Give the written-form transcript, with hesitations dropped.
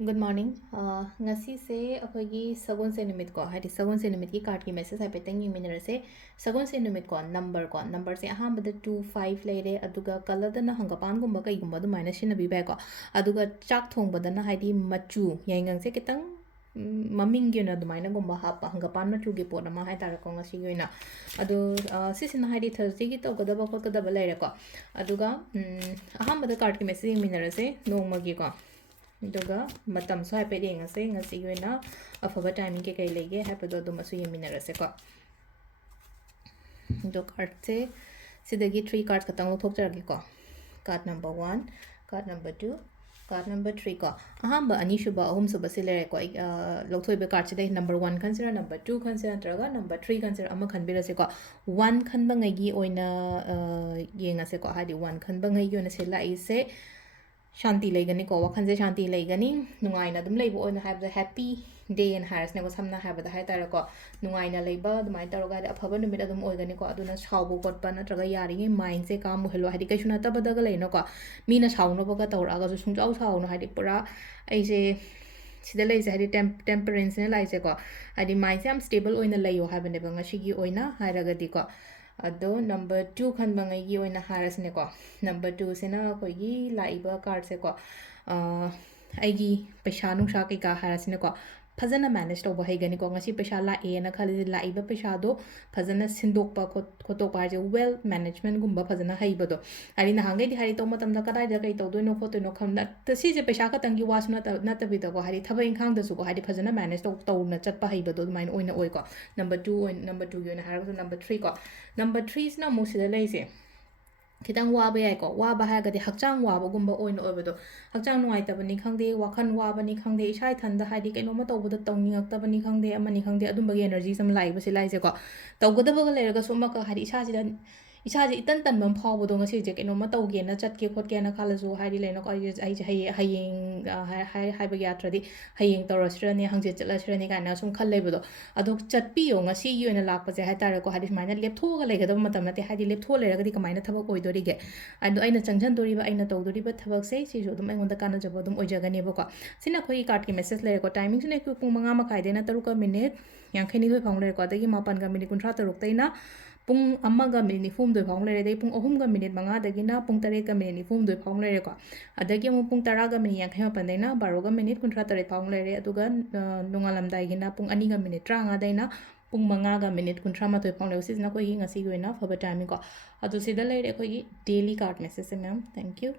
Good morning. Ngasi se akhoi sagun se numit ko hadi sagun se numit ki card ki message hai petang yuminera se sagun se numit ko number se aham bada 25 leire aduga color da na hangapan gumba kai gumba du minus shin bi ba ko aduga chak thong bada na hadi machu yangang se kitang maming gyuna du maina gumba hapa hangapan machu gi pot ma hai tar ko ngasi gyuna adu sisin hadi thursday gi to gada ba ko gada ba leire ko aduga aham bada card ki message yuminera se nongma gi ko ꯑꯗꯨꯒ ꯃꯇꯝꯁꯨ ꯍꯥꯏꯐꯦꯠ ꯌꯦꯡꯉꯁꯦ ꯉꯁꯤꯒꯤ ꯑꯣꯏꯅ ꯑꯐꯕ timing ꯀꯩꯀꯩ ꯂꯩꯒꯦ ꯍꯥꯏꯕꯗꯣ ꯑꯗꯨꯃꯁꯨ ꯌꯦꯡꯃꯤꯟꯅꯔꯁꯦꯀꯣ ꯑꯗꯣ ꯀꯥꯔꯠꯁꯦ ꯁꯤꯗꯒꯤ 3 ꯀꯥꯔꯠ ꯈꯛꯇꯪ ꯂꯧꯊꯣꯛꯆꯔꯒꯦꯀꯣ card number 1 card number 2 card number 3 ꯀꯣ ꯑꯍꯥꯟꯕ ꯑꯅꯤꯁꯨꯕ ꯑꯍꯨꯝꯁꯨꯕꯁꯤ ꯂꯩꯔꯦꯀꯣ ꯑꯩ ꯂꯧꯊꯣꯛꯏꯕ ꯀꯥꯔꯠꯁꯤꯗꯩ ꯅꯝꯕꯔ 1 ꯈꯟꯁꯤꯔꯥ ꯅꯝꯕꯔ 2 ꯈꯟꯁꯤꯔꯥ ꯅꯠꯇ꯭ꯔꯒ ꯅꯝꯕꯔ 3 ꯈꯟꯁꯤꯔꯥ ꯑꯃ ꯈꯟꯕꯤꯔꯁꯦꯀꯣ 1 ꯈꯟꯕꯉꯩꯒꯤ ꯑꯣꯏꯅ ꯌꯦꯡꯉꯁꯦꯀꯣ ꯍꯥꯏꯗꯤ 1 ꯈꯟꯕꯉꯩꯒꯤ ꯑꯣꯏꯅ ꯁꯤ ꯂꯥꯛꯏꯁꯦ ꯁꯥꯟꯇꯤ ꯂꯩꯒꯅꯤꯀꯣ ꯋꯥꯈꯜꯁꯦ ꯁꯥꯟꯇꯤ ꯂꯩꯒꯅꯤ ꯅꯨꯡꯉꯥꯏꯅ ꯑꯗꯨꯝ ꯂꯩꯕ ꯑꯣꯏꯅ ꯍꯥꯏꯕꯗ ꯍꯦꯄꯤ ꯗꯦ ꯑꯅ ꯍꯥꯏꯔꯁꯤꯅꯦꯀꯣ ꯁꯝꯅ ꯍꯥꯏꯕꯗ ꯍꯥꯏꯇꯥꯔꯦꯀꯣ ꯅꯨꯡꯉꯥꯏꯅ ꯂꯩꯕ ꯑꯗꯨꯃꯥꯏꯅ ꯇꯧꯔꯒ ꯍꯥꯏꯗꯤ ꯑꯐꯕ ꯅꯨꯃꯤꯠ ꯑꯗꯨꯝ ꯑꯣꯏꯒꯅꯤꯀꯣ ꯑꯗꯨꯅ ꯁꯥꯎꯕ ꯈꯣꯠꯄ ꯅꯠꯇ꯭ꯔꯒ ꯌꯥꯔꯤꯉꯩ ꯃꯥꯏꯟꯁꯦ ꯀꯥꯝ ꯑꯣꯏꯍꯜꯂꯣ ꯍꯥꯏꯗꯤ ꯀꯩꯁꯨ ꯅꯠꯇꯕꯗꯒ ꯂꯩꯅꯀꯣ ꯃꯤꯅ ꯁꯥꯎꯅꯕꯒ ꯇꯧꯔꯛꯑꯒꯁꯨ ꯁꯨꯡꯆꯥꯎ ꯁꯥꯎꯅꯨ ꯍꯥꯏꯗꯤ ꯄꯨꯔꯥ ꯑꯩꯁꯦ ꯁꯤꯗ ꯂꯩꯁꯦ ꯍꯥꯏꯗꯤ ꯇꯦꯝꯄꯔꯦꯟꯁꯅ ꯂꯥꯛꯏꯁꯦꯀꯣ ꯍꯥꯏꯗꯤ ꯃꯥꯏꯟꯁꯦ ꯌꯥꯝ ꯁ꯭ꯇꯦꯕꯜ ꯑꯣꯏꯅ ꯂꯩꯌꯣ ꯍꯥꯏꯕꯅꯦꯕ ꯉꯁꯤꯒꯤ ꯑꯣꯏꯅ ꯍꯥꯏꯔꯒꯗꯤꯀꯣ ꯑꯗꯣ ꯅꯝꯕꯔ 2 ꯈꯟꯕꯉꯩꯒꯤ ꯑꯣꯏꯅ ꯍꯥꯏꯔꯁꯤꯅꯦꯀꯣ ꯅꯝꯕꯔ 2ꯁꯤꯅ ꯑꯩꯈꯣꯏꯒꯤ ꯂꯥꯛꯏꯕ ꯀꯥꯔꯠꯁꯦꯀꯣ ꯑꯩꯒꯤ ꯄꯩꯁꯥ ꯅꯨꯡꯁꯥ ꯀꯩꯀꯥ ꯍꯥꯏꯔꯁꯤꯅꯦꯀꯣ ꯐꯖꯅ ꯃꯦꯅꯦꯖ ꯇꯧꯕ ꯍꯩꯒꯅꯤꯀꯣ ꯉꯁꯤ ꯄꯩꯁꯥ ꯂꯥꯛꯑꯦꯅ ꯈꯜꯂꯤꯁꯦ ꯂꯥꯛꯏꯕ ꯄꯩꯁꯥꯗꯣ ꯐꯖꯅ ꯁꯤꯟꯗꯣꯛꯄ ꯈꯣꯠꯇꯣꯛꯄ ꯍꯥꯏꯁꯦ ꯋꯦꯜ ꯃꯦꯅꯦꯖꯃꯦꯟꯠꯒꯨꯝꯕ ꯐꯖꯅ ꯍꯩꯕꯗꯣ ꯍꯥꯏꯗꯤ ꯅꯍꯥꯟꯒꯩꯗꯤ ꯍꯥꯏꯗꯤ ꯇꯧꯕ ꯃꯇꯝꯗ ꯀꯗꯥꯏꯗ ꯀꯩ ꯇꯧꯗꯣꯏꯅꯣ ꯈꯣꯠꯇꯣꯏꯅꯣ ꯁꯤꯁꯦ ꯄꯩꯁꯥ ꯈꯛꯇꯪꯒꯤ ꯋꯥꯁꯨ ꯅꯠꯇꯕꯤꯗꯀꯣ ꯍꯥꯏꯗꯤ ꯊꯕꯛ ꯏꯪꯈꯥꯡꯗꯁꯨꯀꯣ ꯍꯥꯏꯗꯤ ꯐꯖꯅ ꯃꯦꯅꯦꯖ ꯇꯧꯅ ꯆꯠꯄ ꯍꯩꯕꯗꯣ ꯑꯗꯨꯃꯥꯏꯅ ꯑꯣꯏꯅ ꯑꯣꯏꯀꯣ ꯅꯝꯕꯔ 2ꯒꯤ ꯑꯣꯏꯅ ꯍꯥꯏꯔꯒꯁꯨ ꯅꯝꯕꯔ 3 ꯀꯣ ꯅꯝꯕꯔ 3ꯁꯤꯅ ꯑꯃꯨꯛ ꯁꯤꯗ ꯂꯩꯁꯦ ꯈꯤꯇꯪ ꯋꯥꯕ ꯌꯥꯏꯀꯣ ꯋꯥꯕ ꯍꯥꯏꯔꯒꯗꯤ ꯍꯛꯆꯥꯡ ꯋꯥꯕꯒꯨꯝꯕ ꯑꯣꯏꯅ ꯑꯣꯏꯕꯗꯣ ꯍꯛꯆꯥꯡ ꯅꯨꯡꯉꯥꯏꯇꯕꯅꯤ ꯈꯪꯗꯦ ꯋꯥꯈꯜ ꯋꯥꯕꯅꯤ ꯈꯪꯗꯦ ꯏꯁꯥ ꯏꯊꯟꯗ ꯍꯥꯏꯗꯤ ꯀꯩꯅꯣꯝꯃ ꯇꯧꯕꯗ ꯇꯧꯅꯤꯡꯉꯛꯇꯕꯅꯤ ꯈꯪꯗꯦ ꯑꯃꯅꯤ ꯈꯪꯗꯦ ꯑꯗꯨꯝꯕꯒꯤ ꯑꯦꯅꯔꯖꯤꯁ ꯑꯃ ꯂꯥꯛꯏꯕꯁꯤ ꯂꯥꯛꯏꯁꯦꯀꯣ ꯇꯧꯒꯗꯕꯒ ꯂꯩꯔꯒꯁꯨ ꯑꯃꯛꯀ ꯍꯥꯏꯗꯤ ꯏꯁꯥꯁꯦ ꯏꯇꯟ ꯇꯟꯕ ꯑꯃ ꯐꯥꯎꯕꯗꯣ ꯉꯁꯤꯁꯦ ꯀꯩꯅꯣꯝꯃ ꯇꯧꯒꯦꯅ ꯆꯠꯀꯦ ꯈꯣꯠꯀꯦꯅ ꯈꯜꯂꯁꯨ ꯍꯥꯏꯗꯤ ꯂꯩꯅꯀꯣ ꯑꯩꯁꯦ ꯍꯌꯦꯡ ꯍꯥꯏꯕꯒꯤ ꯌꯥꯗ꯭ꯔꯗꯤ ꯍꯌꯦꯡ ꯇꯧꯔꯁꯤꯔꯅꯤ ꯍꯪꯆꯤꯠ ꯆꯠꯂꯁꯤꯔꯅꯤ ꯀꯥꯏꯅ ꯁꯨꯝ ꯈꯜꯂꯦꯕꯗꯣ ꯑꯗꯣ ꯆꯠꯄꯤꯌꯣ ꯉꯁꯤꯒꯤ ꯑꯣꯏꯅ ꯂꯥꯛꯄꯁꯦ ꯍꯥꯏꯇꯥꯔꯦꯀꯣ ꯍꯥꯏꯗꯤ ꯁꯨꯃꯥꯏꯅ ꯂꯦꯞꯊꯣꯛꯑꯒ ꯂꯩꯒꯗꯕ ꯃꯇꯝ ꯅꯠꯇꯦ ꯍꯥꯏꯗꯤ ꯂꯦꯞꯊꯣꯛꯑ ꯂꯩꯔꯒꯗꯤ ꯀꯃꯥꯏꯅ ꯊꯕꯛ ꯑꯣꯏꯗꯣꯔꯤꯒꯦ ꯑꯗꯣ ꯑꯩꯅ ꯆꯪꯁꯤꯟꯗꯣꯔꯤꯕ ꯑꯩꯅ ꯇꯧꯗꯣꯔꯤꯕ ꯊꯕꯛꯁꯦ ꯁꯤꯁꯨ ꯑꯗꯨꯝ ꯑꯩꯉꯣꯟꯗ ꯀꯥꯟꯅꯖꯕ ꯑꯗꯨꯝ ꯑꯣꯏꯖꯒꯅꯦꯕꯀꯣ ꯁꯤꯅ ꯑꯩꯈꯣꯏꯒꯤ ꯀꯥꯔꯠꯀꯤ ꯃꯦꯁꯦꯖ ꯂꯩꯔꯦꯀꯣ ꯇꯥꯏꯃꯤꯡꯁꯤꯅ ꯑꯩꯈꯣꯏ ꯄꯨꯡ 5:30ꯗꯩꯅ 3:52 ꯐꯥꯎ ꯂꯩꯔꯦꯀꯣ ꯑꯗꯒꯤ 7:36ꯗꯩꯅ ꯄꯨꯡ 1:49 ꯐꯥꯎ ꯂꯩꯔꯦ ꯑꯗꯒꯤ ꯄꯨꯡ 3:05ꯗꯒꯤꯅ ꯄꯨꯡ 7:49 ꯐꯥꯎ ꯂꯩꯔꯦꯀꯣ ꯑꯗꯒꯤ ꯑꯃꯨꯛ ꯄꯨꯡ 10:58ꯗꯩꯅ 12:38 ꯐꯥꯎ ꯂꯩꯔꯦ ꯑꯗꯨꯒ ꯅꯣꯡꯉꯥꯜꯂꯝꯗꯥꯏꯒꯤꯅ ꯄꯨꯡ 2:09ꯗꯩꯅ ꯄꯨꯡ 5:38 ꯐꯥꯎ ꯂꯩꯕ ꯁꯤꯁꯤꯅ ꯑꯩꯈꯣꯏꯒꯤ ꯉꯁꯤꯒꯤ ꯑꯣꯏꯅ ꯐꯕ ꯇꯥꯏꯃꯤꯡ ꯀꯣ ꯑꯗꯣ ꯁꯤꯗ ꯂꯩꯔꯦ ꯑꯩꯈꯣꯏꯒꯤ ꯗꯦꯂꯤ ꯀꯥꯔꯠ ꯃꯦꯁꯦꯖꯁꯦ ꯃꯦꯝ ꯊꯦꯡꯛ ꯌꯨ